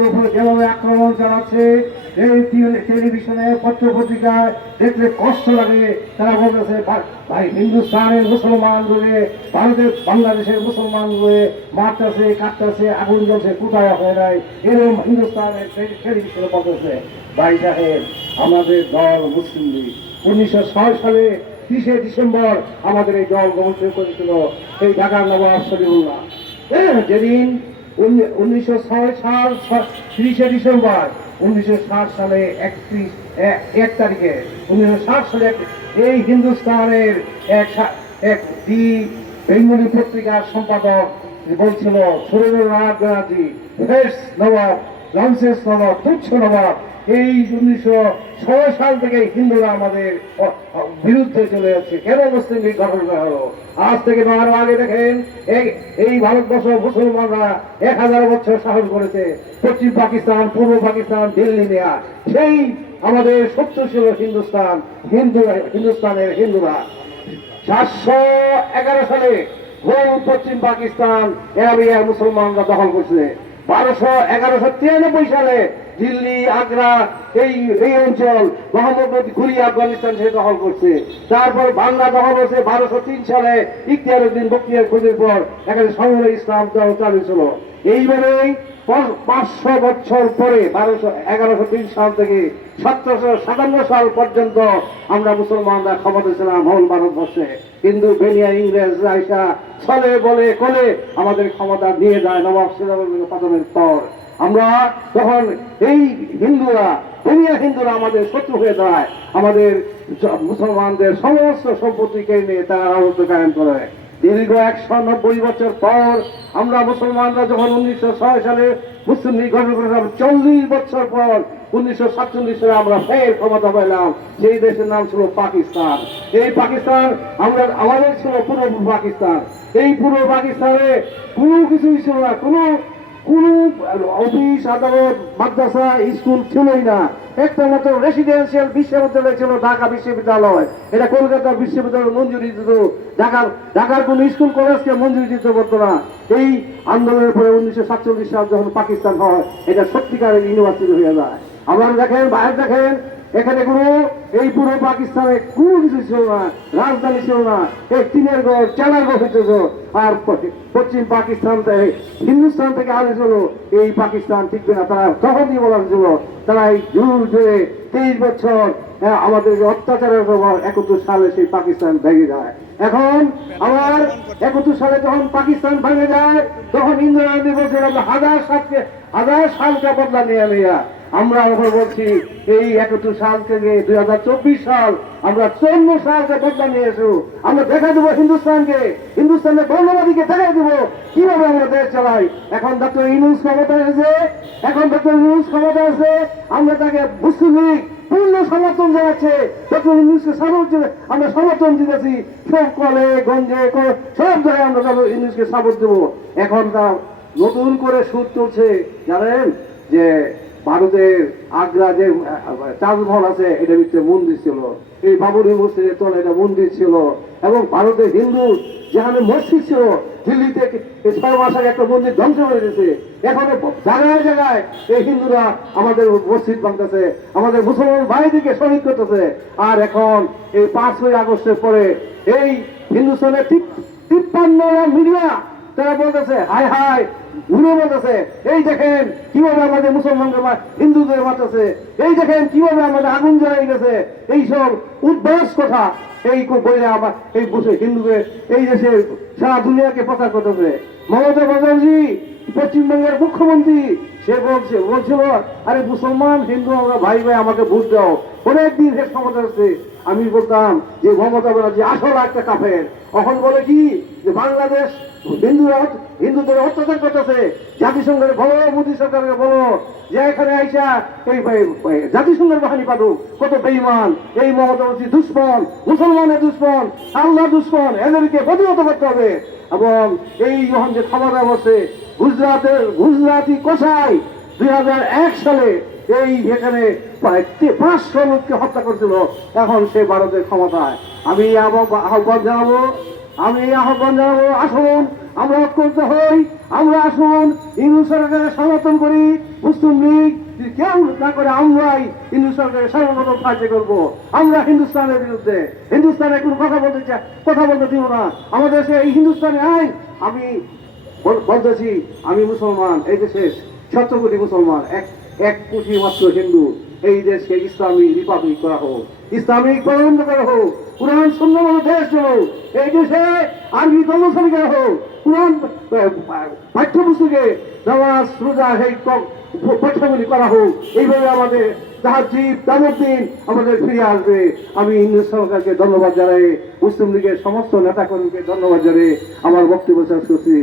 হিন্দুদের উপরে যেভাবে আক্রমণ চালাচ্ছে। এই টেলিভিশনে পত্র পত্রিকায় দেখলে কষ্ট লাগে। তারা বলতেছে, ভাই হিন্দুস্তানের মুসলমান রয়ে ভারতের বাংলাদেশের মুসলমান রয়ে, মারতেছে, কাটতেছে, আগুন জ্বলছে, কোথায় হয় নাই এরকম হিন্দুস্তানের টেলিভিশনে বলতেছে, ভাই সাহেব আমাদের দল মুসলিম লীগ। উনিশশো ছয় সালে তিরিশে ডিসেম্বর আমাদের এই দল গঠন করেছিল, এই ঢাকার নবাব শরীফুল্লাহ যেদিন উনিশশো ছয় সাল তিরিশে ডিসেম্বর, উনিশশো ষাট সালে একত্রিশ এক তারিখে, উনিশশো ষাট সালে এই হিন্দুস্তানের এক এক দি বেঙ্গলি পত্রিকার সম্পাদক বলছিল, সুরেন্দ্রনাথ ব্যানার্জি, ফেস নবাব। লঞ্চেস নবাব তুচ্ছ নবাব এই উনিশশো ছয় সাল থেকে হিন্দুরা আমাদের বিরুদ্ধে চলে যাচ্ছে। কেন মুসলিম লীগ গঠন করা হলো? আজ থেকে নয় আগে দেখেন, এই- ভারতবর্ষ মুসলমানরা এক হাজার বছর শাসন করেছে। পশ্চিম পাকিস্তান, পূর্ব পাকিস্তান, দিল্লি নেয়া। সেই আমাদের শত্রু ছিল হিন্দুস্তান, হিন্দু, হিন্দুস্তানের হিন্দুরা। চারশো এগারো সালে পশ্চিম পাকিস্তান এরাবিয়ার মুসলমানরা দখল করছে। বারোশো এগারোশো তিরানব্বই সালে দিল্লি, আগ্রা, এই এই অঞ্চল মোহাম্মদ ঘুরি আফগানিস্তান সে দখল করছে। তারপর বাংলা দখল হচ্ছে বারোশো তিন সালে ইখতিয়ার উদ্দিন বক্তিয়ার খোঁজের পর এখানে সমগ্র ইসলাম চালু ছিল। এইভাবেই পাঁচশো বছর পরে, বারোশো, এগারোশো তিন সাল থেকে সতেরোশো সাতান্ন সাল পর্যন্ত আমরা মুসলমানরা ক্ষমতা ছিলাম হোল ভারতবর্ষে। কিন্তু বেনিয়া, ইংরেজ, রাইসা, ছলে, বলে, কলে আমাদের ক্ষমতা নিয়ে যায় নবাব সিরাজউদ্দৌলা পতনের পর। আমরা তখন এই হিন্দুরা, বেনিয়া হিন্দুরা আমাদের শত্রু হয়ে দাঁড়ায়। আমাদের মুসলমানদের সমস্ত সম্পত্তিকে নিয়ে তারা রাজত্ব কায়েম করে। দীর্ঘ একশো নব্বই বছর পর আমরা মুসলমানরা যখন উনিশশো ছয় সালে মুসলিম লীগ গঠন করেছিলাম, চল্লিশ বছর পর উনিশশো সাতচল্লিশ সালে আমরা ফের ক্ষমতা পেলাম সেই দেশের নাম ছিল পাকিস্তান। এই পাকিস্তান আমরা, আমাদের ছিল পূর্ব পাকিস্তান। এই পূর্ব পাকিস্তানে কোনো কিছুই ছিল না, কোনো কোন অফিস, আদালত, মাদ্রাসা, স্কুল ছিলই না। একটা মাত্র রেসিডেন্সিয়াল বিশ্ববিদ্যালয় ছিল, ঢাকা বিশ্ববিদ্যালয়। এটা কলকাতা বিশ্ববিদ্যালয়, মঞ্জুরি দিত। ঢাকার ঢাকার কোন স্কুল, কলেজকে মঞ্জুরি দিতে পারতো না। এই আন্দোলনের পরে উনিশশো সাতচল্লিশ সাল যখন পাকিস্তান হয়, এটা সত্যিকারের ইউনিভার্সিটি হয়ে যায়। আবার দেখেন, বাইরে দেখেন এখানে কোনো, এই পুরো পাকিস্তানে কোনো কিছু ছিল না, রাজধানী ছিল না, এই টিনের ঘর চালার ঘর হইতেছ আর পশ্চিম পাকিস্তান থেকে, হিন্দুস্তান থেকে আসছিল এই পাকিস্তান টিকবে না। তারা তখনই বলা হয়েছিল, তারা এই জোর জোরে তেইশ বছর আমাদের অত্যাচারের পর একাত্তর সালে সেই পাকিস্তান ভেঙে যায়। এখন আমার একাত্তর সালে যখন পাকিস্তান ভেঙে যায়, তখন ইন্দিরা গান্ধী বলছিল হাজার সালকে হাজার সালকে বদলা নিয়ে নেয়া। আমরা এখন বলছি, এই একাত্তর সাল থেকে দুই হাজার চব্বিশ সাল আমরা চৌন্ন সালকে বদলা নিয়ে এসো। আমরা দেখা দেবো হিন্দুস্তানকে। হিন্দুস্তানের বর্ণবাদীকে দেখা দেবো। কীভাবে আমরা দেশ চালাই? এখন ডক্টর ইনুস ক্ষমতা এসেছে। এখন ডক্টর ইনুস ক্ষমতা আছে। আমরা তাকে মুসলিম লীগ পূর্ণ সমর্থন জানাচ্ছে। ডক্টর ইংলিশকে সমর্থন আমরা সমর্থন দিতেছি। সব কলে গঞ্জে সব জায়গায় আমরা ডক্টর ইংলিশকে সাপোর্ট দেবো। এখন তার নতুন করে সুদ তুলছে, জানেন? যে ভারতের আগ্রা যে তাজমহল আছে, এটা ভিতরে মন্দির ছিল। এই বাবরি মসজিদের তলে এটা মন্দির ছিল। এবং ভারতের হিন্দু যেখানে মসজিদ ছিল। দিল্লিতে ছয় মাস আগে একটা মন্দির ধ্বংস হয়ে গেছে। এখন জায়গায় জায়গায় এই হিন্দুরা আমাদের মসজিদ ভাঙতেছে আমাদের মুসলমান ভাইদিকে শহীদ করতেছে। আর এখন এই পাঁচই আগস্টের পরে এই হিন্দুস্তানের তিপ- তিপ্পান্ন মিডিয়া তারা বলতেছে হাই হাই ঘুরে বলতেছে, এই দেখেন কীভাবে আমাদের মুসলমানদের মা- হিন্দুদের মারতেছে, এই দেখেন কীভাবে আমাদের আগুন জ্বালাই গেছে এইসব উদ্ভাস কথা, এই বইলে আমার এই বসে হিন্দুদের, এই দেশে সারা দুনিয়াকে প্রচার করতেছে। মমতা ব্যানার্জি পশ্চিমবঙ্গের মুখ্যমন্ত্রী, সে বলছে বলছিল, আরে মুসলমান, হিন্দু, আমরা ভাই ভাই, আমাকে ভোট দাও। অনেকদিন সে ক্ষমতা আছে। আমি বলতাম যে মমতা ব্যানার্জি আসল একটা কাফের। এখন বলে কি? যে বাংলাদেশ হিন্দুরা হিন্দুদের অত্যাচার করতেছে। জাতিসংঘের বলো, মোদী সরকারের বলো, যে এখানে আইসা এই জাতিসংঘের বাহিনী পাঠুক, কত বেইমান এই মমতা দুশ্মন, মুসলমানের দুশ্মন আল্লাহ দুশ্মন, এদেরকে প্রতিহত করতে হবে। এবং এই যখন যে ক্ষমতা বসে, গুজরাটের গুজরাটি কোষাই দুই সালে এই এখানে পাঁচশো লোককে হত্যা করেছিল। এখন সে ভারতের ক্ষমতায়। আমি আহ্বা- আহ্বান জানাব আমি আহ্বান জানাব, আসুন, আমরা ঐক্যবদ্ধ হই, আমরা আসুন হিন্দু সরকারের সমর্থন করি, মুসলিম লীগ, কেউ না করে আমরাই হিন্দু সরকারের সর্বপ্রথম সাহায্য করব। আমরা হিন্দুস্তানের বিরুদ্ধে, হিন্দুস্তানে কোনো কথা বলতে চাই, কথা বলতে দিব না। আমাদের দেশে এই হিন্দুস্তানে আইন আমি বল- বলতেছি, আমি মুসলমান, এই দেশে সত্তর কোটি মুসলমান, এক এক কোটি মাত্র হিন্দু। এই দেশকে ইসলামী রিপাবলিক করা হোক। ইসলামিক প্রবন্ধ করা হোক, কোরআন সুন্দর দেশ হোক এই দেশে আর্মি কর্মচারী করা হোক, কোরআন পাঠ্যপুস্তকে নামাজ, রোজা সেই পাঠ্যগুলি করা হোক। এইভাবে আমাদের যাহার জীব তেমন দিন আমাদের ফিরে আসবে। আমি ইংরেজ সরকারকে ধন্যবাদ জানাই, মুসলিম লীগের সমস্ত নেতাকর্মীকে ধন্যবাদ জানাই আমার বক্তব্য শেষ করছি।